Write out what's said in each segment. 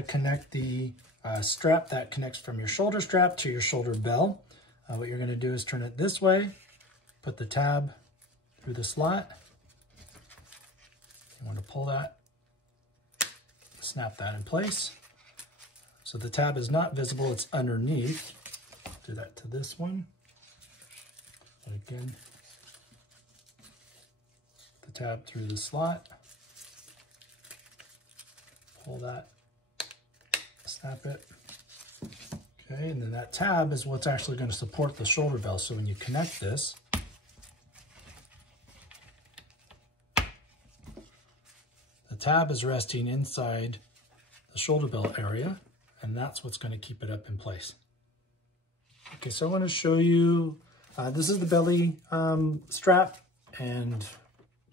to connect the strap that connects from your shoulder strap to your shoulder bell. What you're going to do is turn it this way, put the tab through the slot. You want to pull that, snap that in place. So the tab is not visible, it's underneath. Do that to this one. And again, the tab through the slot. Pull that, snap it. Okay, and then that tab is what's actually going to support the shoulder bell. So when you connect this, the tab is resting inside the shoulder bell area, and that's what's going to keep it up in place. Okay, so I want to show you, this is the belly strap and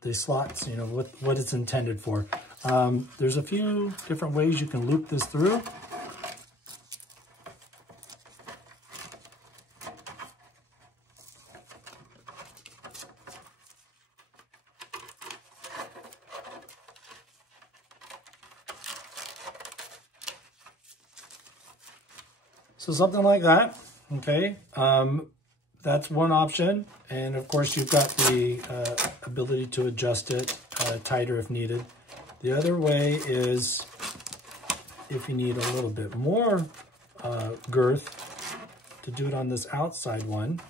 the slots, you know, what it's intended for. There's a few different ways you can loop this through. So something like that, okay? That's one option. And of course you've got the ability to adjust it tighter if needed. The other way is if you need a little bit more girth, to do it on this outside one,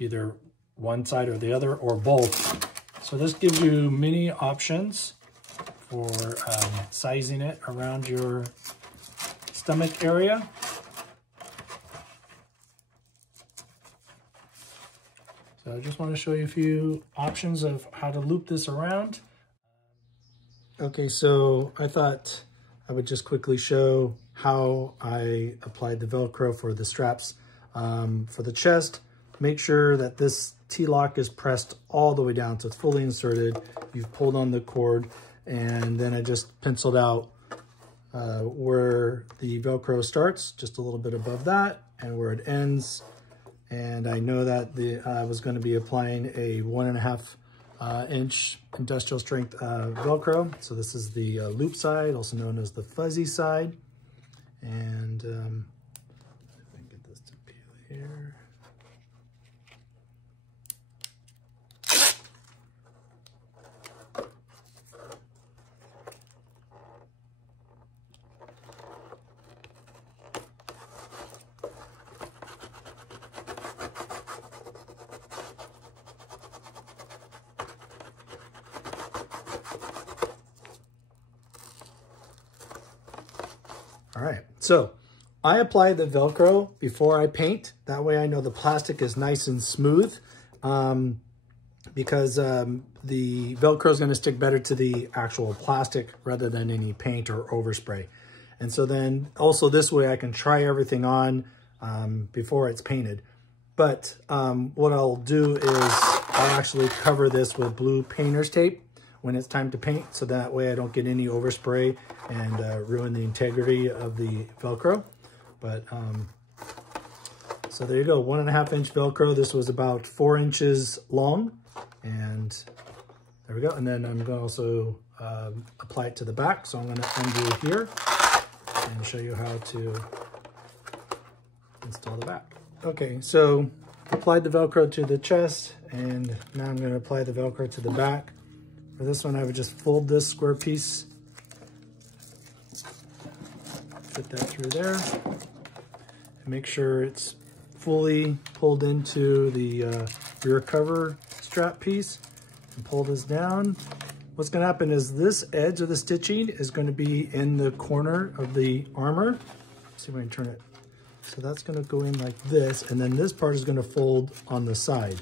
either one side or the other or both. So this gives you many options for sizing it around your stomach area. So I just want to show you a few options of how to loop this around. Okay, so I thought I would just quickly show how I applied the Velcro for the straps. For the chest, make sure that this T-lock is pressed all the way down so it's fully inserted. You've pulled on the cord, and then I just penciled out where the Velcro starts, just a little bit above that, and where it ends. And I know that I was going to be applying a 1.5 inch industrial strength Velcro. So this is the loop side, also known as the fuzzy side. And if I can get this to peel here. All right, so I apply the Velcro before I paint. That way I know the plastic is nice and smooth because the Velcro is going to stick better to the actual plastic rather than any paint or overspray. And so then also this way I can try everything on before it's painted. But what I'll do is I'll actually cover this with blue painter's tape when it's time to paint, so that way I don't get any overspray and ruin the integrity of the Velcro. But so there you go, 1.5 inch Velcro. This was about 4 inches long, and there we go. And then I'm going to also apply it to the back. So I'm going to undo here and show you how to install the back. Okay, so applied the Velcro to the chest, and now I'm going to apply the Velcro to the back. For this one, I would just fold this square piece, fit that through there, and make sure it's fully pulled into the rear cover strap piece, and pull this down. What's going to happen is this edge of the stitching is going to be in the corner of the armor. Let's see if I can turn it. So that's going to go in like this, and then this part is going to fold on the side.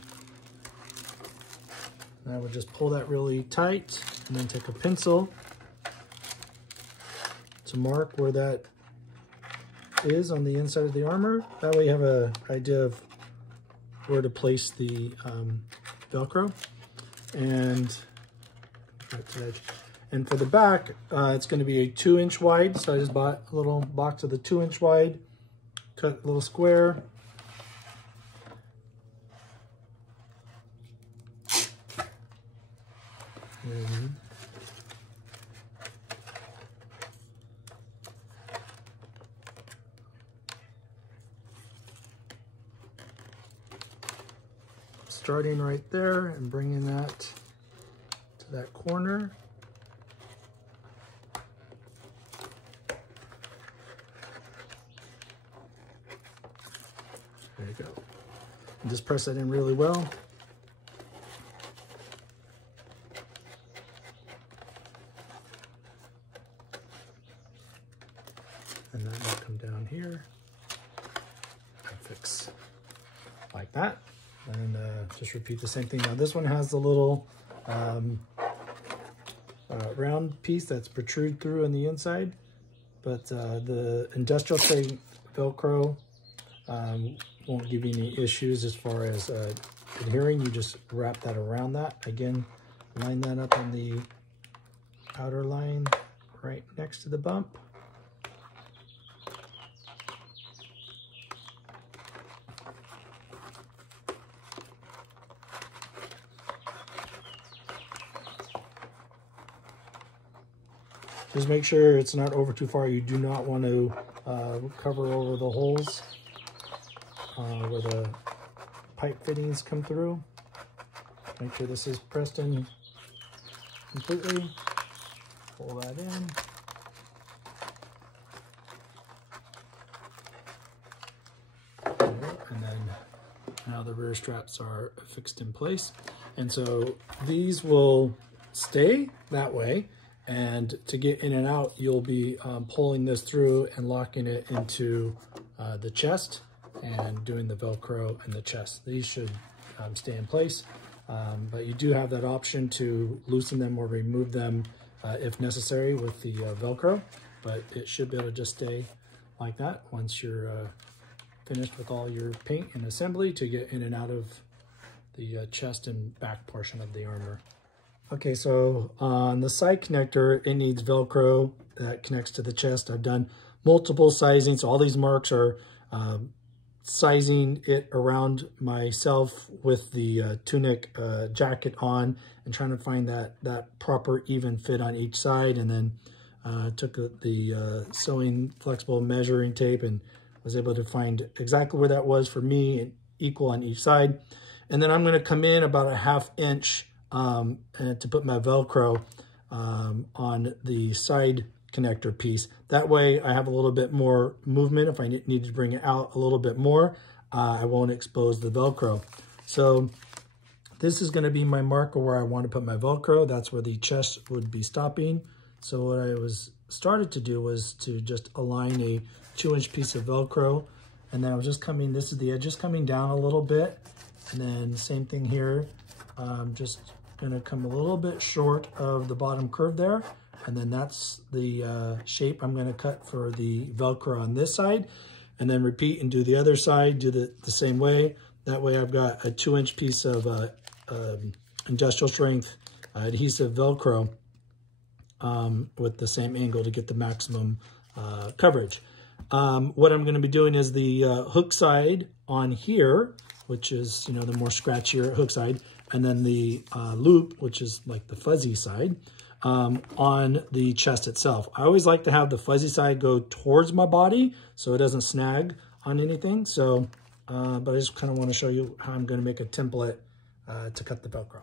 And I would just pull that really tight, and then take a pencil to mark where that is on the inside of the armor. That way you have an idea of where to place the Velcro. And for the back, it's going to be a 2 inch wide. So I just bought a little box of the 2 inch wide, cut a little square. starting right there and bringing that to that corner. There you go. And just press that in really well. And then we'll come down here and fix like that. And just repeat the same thing. Now this one has the little round piece that's protrude through on the inside, but the industrial strength Velcro won't give you any issues as far as adhering. You just wrap that around that. Again, line that up on the outer line right next to the bump. Just make sure it's not over too far. You do not want to cover over the holes where the pipe fittings come through. Make sure this is pressed in completely. Pull that in. And then now the rear straps are fixed in place. And so these will stay that way. And to get in and out, you'll be pulling this through and locking it into the chest and doing the Velcro in the chest. These should stay in place, but you do have that option to loosen them or remove them if necessary with the Velcro, but it should be able to just stay like that once you're finished with all your paint and assembly to get in and out of the chest and back portion of the armor. Okay, so on the side connector, it needs Velcro that connects to the chest. I've done multiple sizings. So all these marks are sizing it around myself with the tunic jacket on and trying to find that proper even fit on each side. And then took the sewing flexible measuring tape and was able to find exactly where that was for me and equal on each side. And then I'm going to come in about a 1/2 inch and to put my Velcro on the side connector piece. That way I have a little bit more movement. If I need to bring it out a little bit more, I won't expose the Velcro. So this is going to be my marker where I want to put my Velcro. That's where the chest would be stopping. So what I started to do was to just align a 2-inch piece of Velcro, and then I was just coming, this is the edge, just coming down a little bit, and then same thing here. Just going to come a little bit short of the bottom curve there, and then that's the shape I'm going to cut for the Velcro on this side, and then repeat and do the other side, do the same way. That way I've got a 2-inch piece of industrial strength adhesive Velcro with the same angle to get the maximum coverage. What I'm going to be doing is the hook side on here, which is, you know, the more scratchier hook side, and then the loop, which is like the fuzzy side, on the chest itself. I always like to have the fuzzy side go towards my body so it doesn't snag on anything. So, but I just kind of want to show you how I'm going to make a template to cut the Velcro.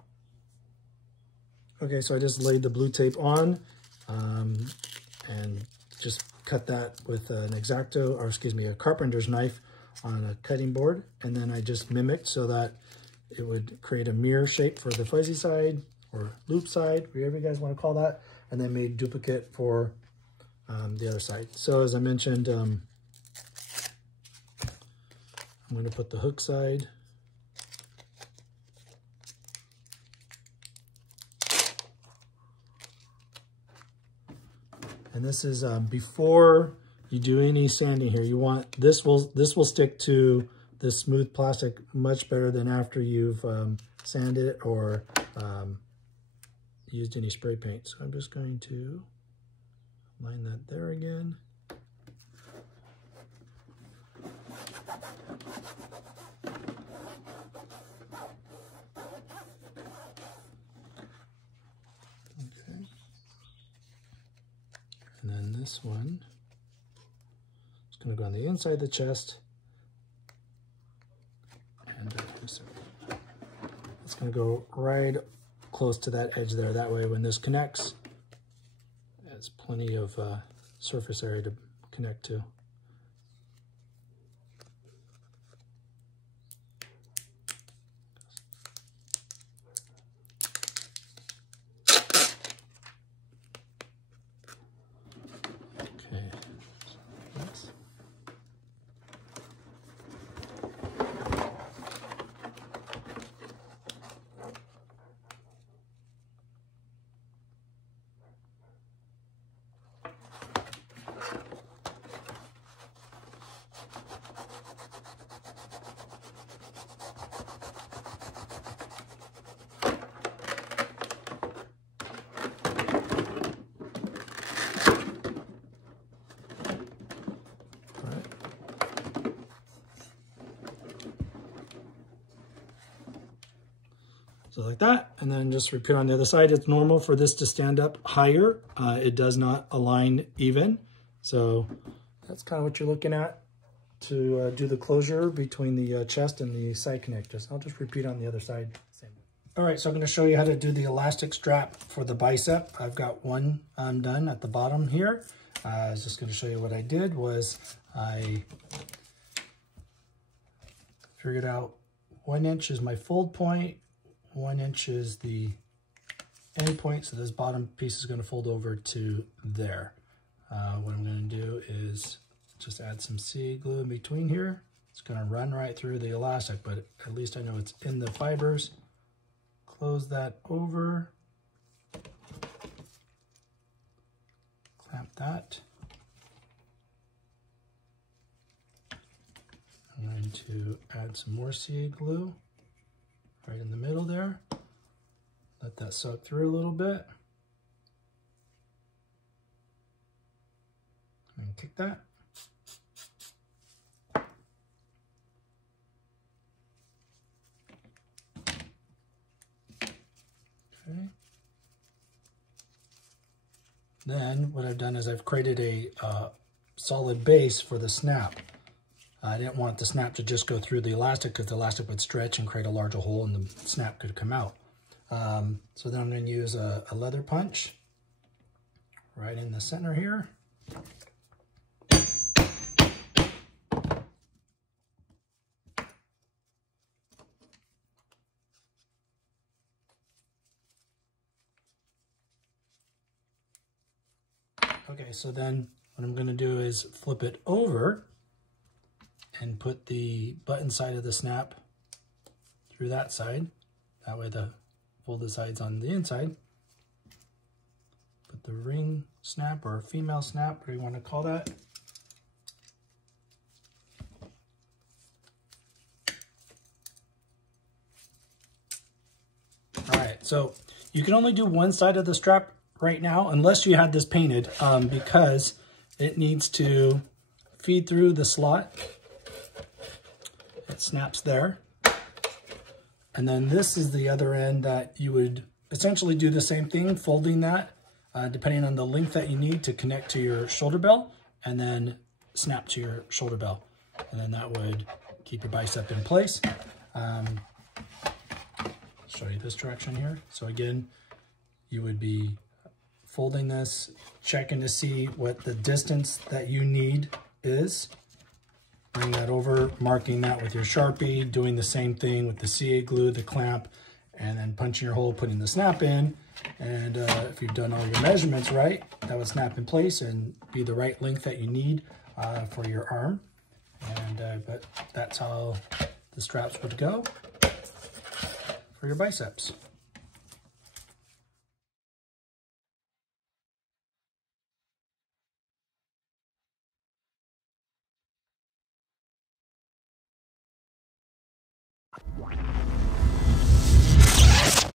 Okay, so I just laid the blue tape on and just cut that with an X-Acto, or excuse me, a carpenter's knife on a cutting board. And then I just mimicked so that it would create a mirror shape for the fuzzy side or loop side, whatever you guys want to call that, and then made duplicate for the other side. So as I mentioned, I'm going to put the hook side and this is before you do any sanding here. You want this will stick to this smooth plastic much better than after you've sanded it or used any spray paint. So I'm just going to line that there again. Okay. And then this one is going to go on the inside of the chest and back this way. going to go right close to that edge there. That way when this connects, there's plenty of surface area to connect to. So like that, and then just repeat on the other side. It's normal for this to stand up higher. It does not align even. So that's kind of what you're looking at to do the closure between the chest and the side connectors. I'll just repeat on the other side. Same. All right, so I'm gonna show you how to do the elastic strap for the bicep. I've got one done at the bottom here. I was just gonna show you what I did was I figured out 1 inch is my fold point, 1 inch is the end point, so this bottom piece is going to fold over to there. What I'm going to do is just add some CA glue in between here. It's going to run right through the elastic, but at least I know it's in the fibers. Close that over. Clamp that. I'm going to add some more CA glue right in the middle there. Let that soak through a little bit. And kick that. Okay. Then what I've done is I've created a solid base for the snap. I didn't want the snap to just go through the elastic because the elastic would stretch and create a larger hole and the snap could come out. So then I'm going to use a leather punch right in the center here. Okay, so then what I'm going to do is flip it over and put the button side of the snap through that side. That way the folded side's on the inside. Put the ring snap or female snap, whatever you want to call that. All right, so you can only do one side of the strap right now, unless you had this painted, because it needs to feed through the slot. It snaps there. And then this is the other end that you would essentially do the same thing, folding that, depending on the length that you need to connect to your shoulder bell, and then snap to your shoulder bell. And then that would keep your bicep in place. Show you this direction here. So again, you would be folding this, checking to see what the distance that you need is. Bring that over, marking that with your Sharpie, doing the same thing with the CA glue, the clamp, and then punching your hole, putting the snap in. And if you've done all your measurements right, that would snap in place and be the right length that you need for your arm. And but that's how the straps would go for your biceps.